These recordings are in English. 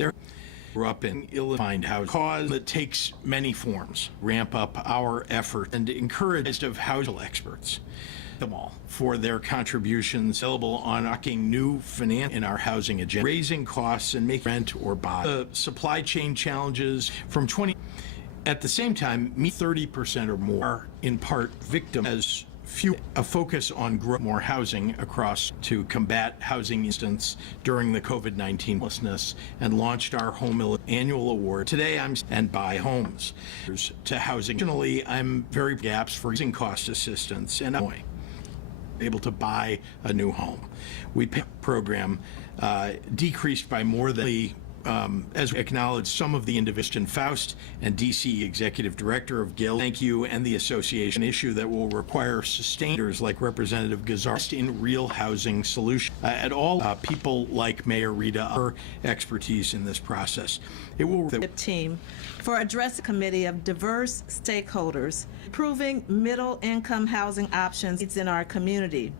There grew up in ill-defined housing cause that takes many forms. Ramp up our effort and encouraged of housing experts them all for their contributions available on unlocking new finance in our housing agenda, raising costs and making rent or buy. The supply chain challenges from 20 at the same time, 30% or more in part victim as a focus on more housing across to combat housing instance during the COVID-19 homelessness and launched our home annual award. Today and buy homes to housing. Additionally, I'm very gaps for using cost assistance and able to buy a new home. We program decreased by more than as we acknowledge some of the individuals. Faust and DC Executive Director of Gale, thank you, and the association issue that will require sustainers like Representative Gazar in real housing solution at all people like Mayor Rita her expertise in this process. It will team for addressing a committee of diverse stakeholders, improving middle-income housing options in our community.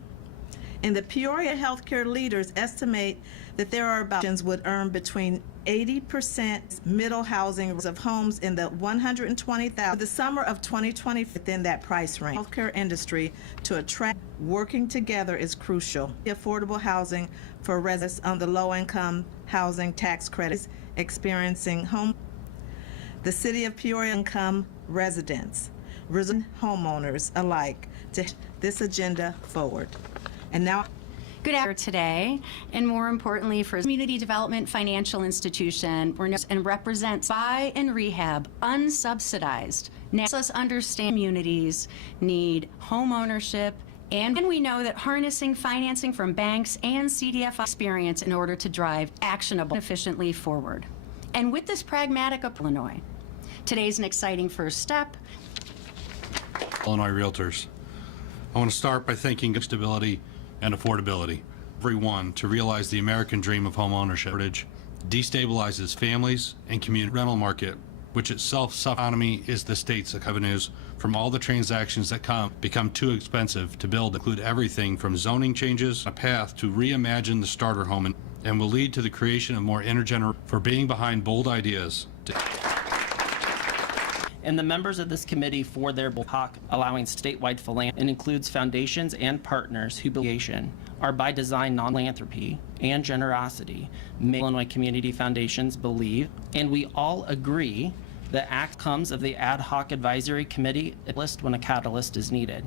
And the Peoria healthcare leaders estimate that there are about would earn between 80% middle housing of homes in the 120,000 the summer of 2020 within that price range. Healthcare industry to attract working together is crucial. Affordable housing for residents on the low-income housing tax credits experiencing home. The city of Peoria income residents, homeowners alike to this agenda forward. And now, good afternoon today, and more importantly for community development financial institution and represents buy and rehab unsubsidized. Now, us understand communities need home ownership, and we know that harnessing financing from banks and CDF experience in order to drive actionable efficiently forward. And with this pragmatic approach, Illinois, today's an exciting first step. Illinois Realtors. I want to start by thanking stability and affordability. Everyone to realize the American dream of home ownership destabilizes families and community rental market, which itself economy is the state's revenues from all the transactions that become too expensive to build, include everything from zoning changes, a path to reimagine the starter home, and will lead to the creation of more intergenerational for being behind bold ideas. And the members of this committee for their talk allowing statewide philanthropy and includes foundations and partners who are by design non-philanthropy and generosity. Illinois Community Foundations believe, and we all agree, the act comes of the ad hoc advisory committee list when a catalyst is needed.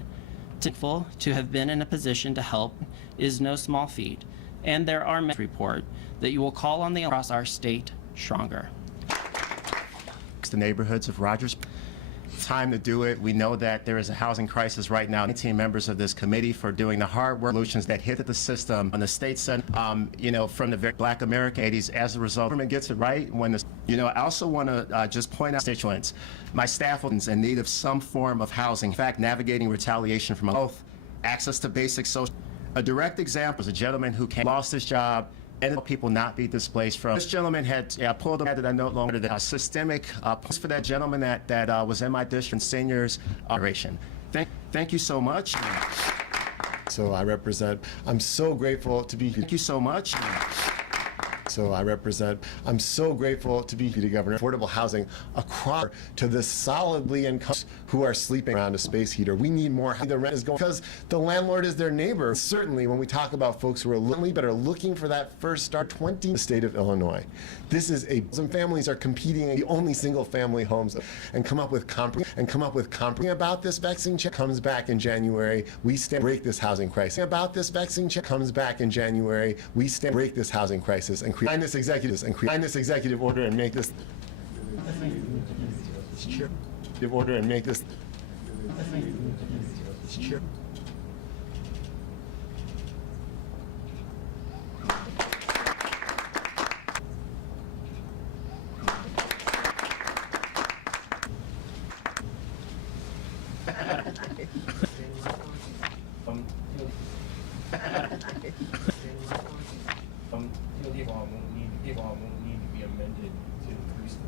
To have been in a position to help is no small feat, and there are report that you will call on the across our state stronger. The neighborhoods of Rogers. Time to do it. We know that there is a housing crisis right now. 19 members of this committee for doing the hard work solutions that hit the system on the state side, from the very Black American 80s. As a result, government gets it right. I also want to just point out constituents. My staff is in need of some form of housing. In fact, navigating retaliation from both access to basic social. A direct example is a gentleman who lost his job and people not be displaced from. This gentleman had pulled a that I no longer the systemic for that gentleman that was in my district seniors operation. Thank you so much. So I'm so grateful to be here. Thank you so much. I'm so grateful to be here to govern affordable housing across to the solidly income who are sleeping around a space heater. We need more. The rent is going because the landlord is their neighbor. Certainly when we talk about folks who are lonely but are looking for that first start, 20 the state of Illinois. This is some families are competing in the only single family homes and come up with about this vaccine check comes back in January. We break this housing crisis. About this vaccine check comes back in January. We break this housing crisis and create this executive order and make this order and make this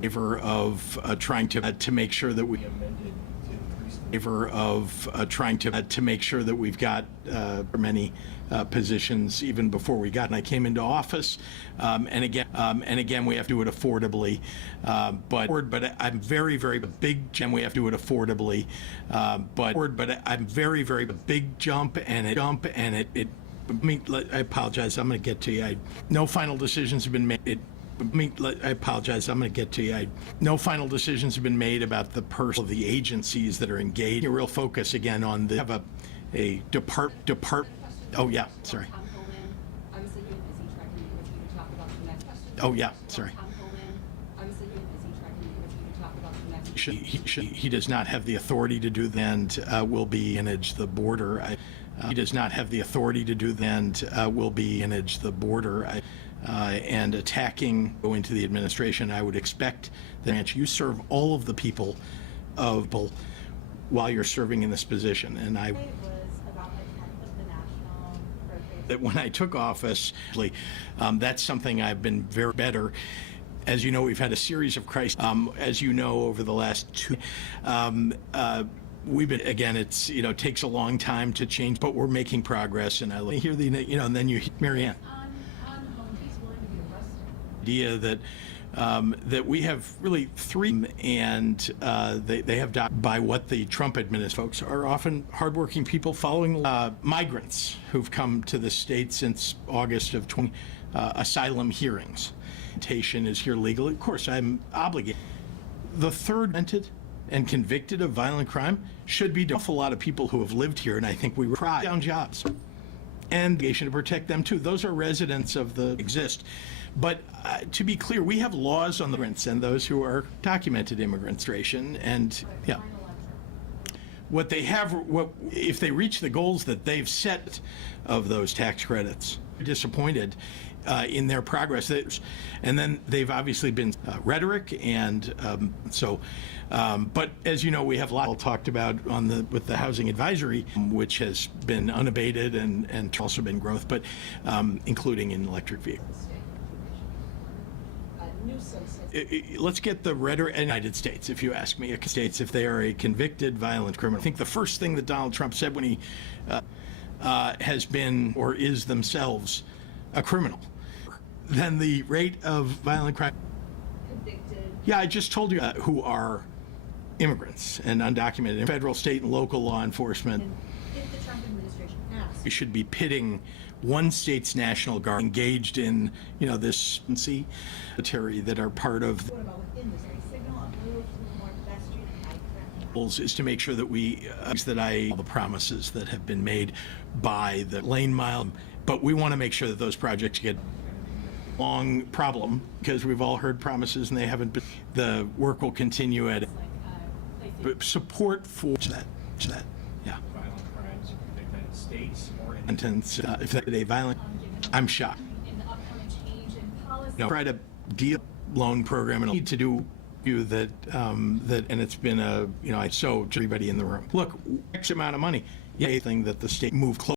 favor of trying to make sure that we favor of trying to make sure that we've got many positions even before we got. And I came into office, and again, we have to do it affordably. But I'm very, very big, and we have to do it affordably. But I'm very, very big jump, and it. I apologize. I'm going to get to you. No final decisions have been made. I apologize. I'm going to get to you. No final decisions have been made about the the agencies that are engaged. A real focus again on the have a depart. Oh yeah, sorry. Oh yeah, sorry. He does not have the authority to do that, and will be manage the border. He does not have the authority to do that, and will be manage the border. And attacking go into the administration. I would expect that you serve all of the people while you're serving in this position. And that when I took office, that's something I've been very better. As you know, we've had a series of crises. As you know, over the last two, we've been again. It's takes a long time to change, but we're making progress. And I hear and then you, Marianne. Idea that we have really three, and they have died by what the Trump administration folks are often hardworking people following migrants who've come to the state since August of 20 asylum hearings. Is here legally. Of course, I'm obligated. The third and convicted of violent crime should be an awful lot of people who have lived here, and I think we try down jobs and to protect them too. Those are residents of the exist. But to be clear, we have laws on the immigrants and those who are documented immigrants, and yeah. What they have, if they reach the goals that they've set of those tax credits, disappointed in their progress, and then they've obviously been rhetoric, and but as you know, we have a lot talked about with the housing advisory, which has been unabated and also been growth, but including in electric vehicles. Let's get the rhetoric in the United States, if you ask me, states if they are a convicted violent criminal. I think the first thing that Donald Trump said when he has been or is themselves a criminal, then the rate of violent crime. Convicted. Yeah, I just told you who are immigrants and undocumented in federal, state, and local law enforcement. And if the Trump administration asks, we should be pitting one state's National Guard engaged in, this military that are part of. what about within the state? Signal a move to more pedestrian and bike-friendly. Is to make sure that we all the promises that have been made by the lane mile, but we want to make sure that those projects get long problem because we've all heard promises and they haven't been. The work will continue at support for that. Yeah. Violent crimes in the states or in Sentence, if that a violent, I'm shocked. In the upcoming change in policy. No, try to deal loan program and need to do that and it's been I so to everybody in the room. Look, X amount of money. Yeah, thing that the state move close.